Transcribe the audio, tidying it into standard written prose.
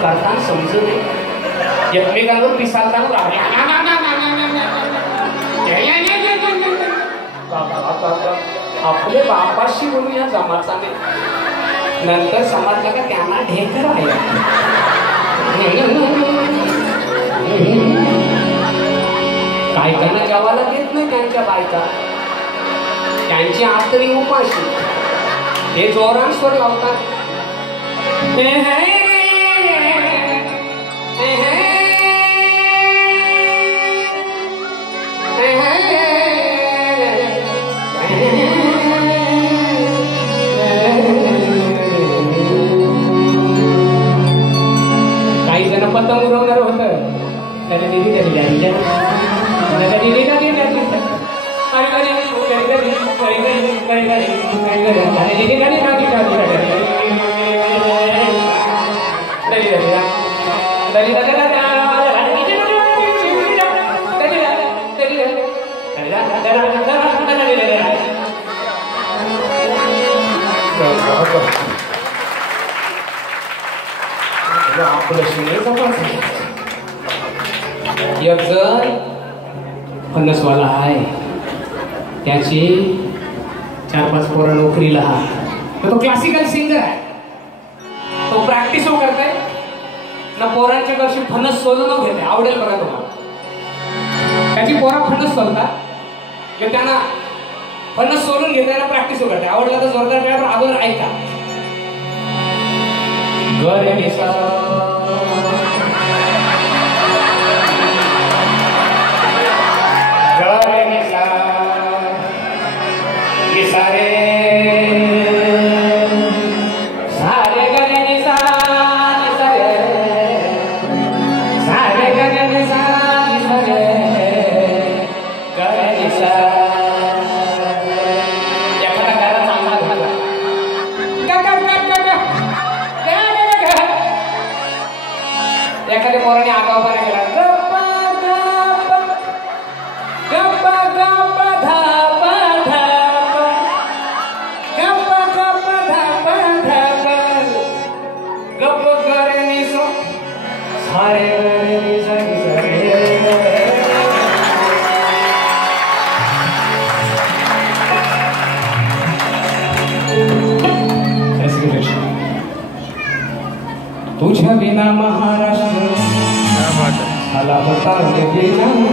करताना समजू नये एकमेकांवर पिसालताना आपले बापाशी बोलू या जमाचाने नंतर समजलं का त्यांना ढेकर आहे बायकांना जेवायला देत नाही त्यांच्या बायका त्यांची आतरी उपाशी ते जोरान स्वर लावतात काही जण पतंग उडवणार होत एक जण फणसवाला आहे त्याची 4-5 पोरं नोकरीला आहे तो क्लासिकल सिंगर आहे तो प्रॅक्टिस करतोय ना पोरांच्या कशी फणस सोलून घेते आवडेल बघा तुम्हाला त्याची पोरा फणस सोलतात त्यांना फणस सोलून घेताना प्रॅक्टिस करते आवडला तर जोरदार टाळ्या अगोदर ऐका गरे निसा एखाद्या पोराने आगाऊपणा केला गप्पा गप्पा गप्पा गप्पा धापा धापा गप्पा गप्पा धापा धापा गप्प करे निसो सारे निसा निसा तुझ्या बिना महाराष्ट्र मला बता दे बिना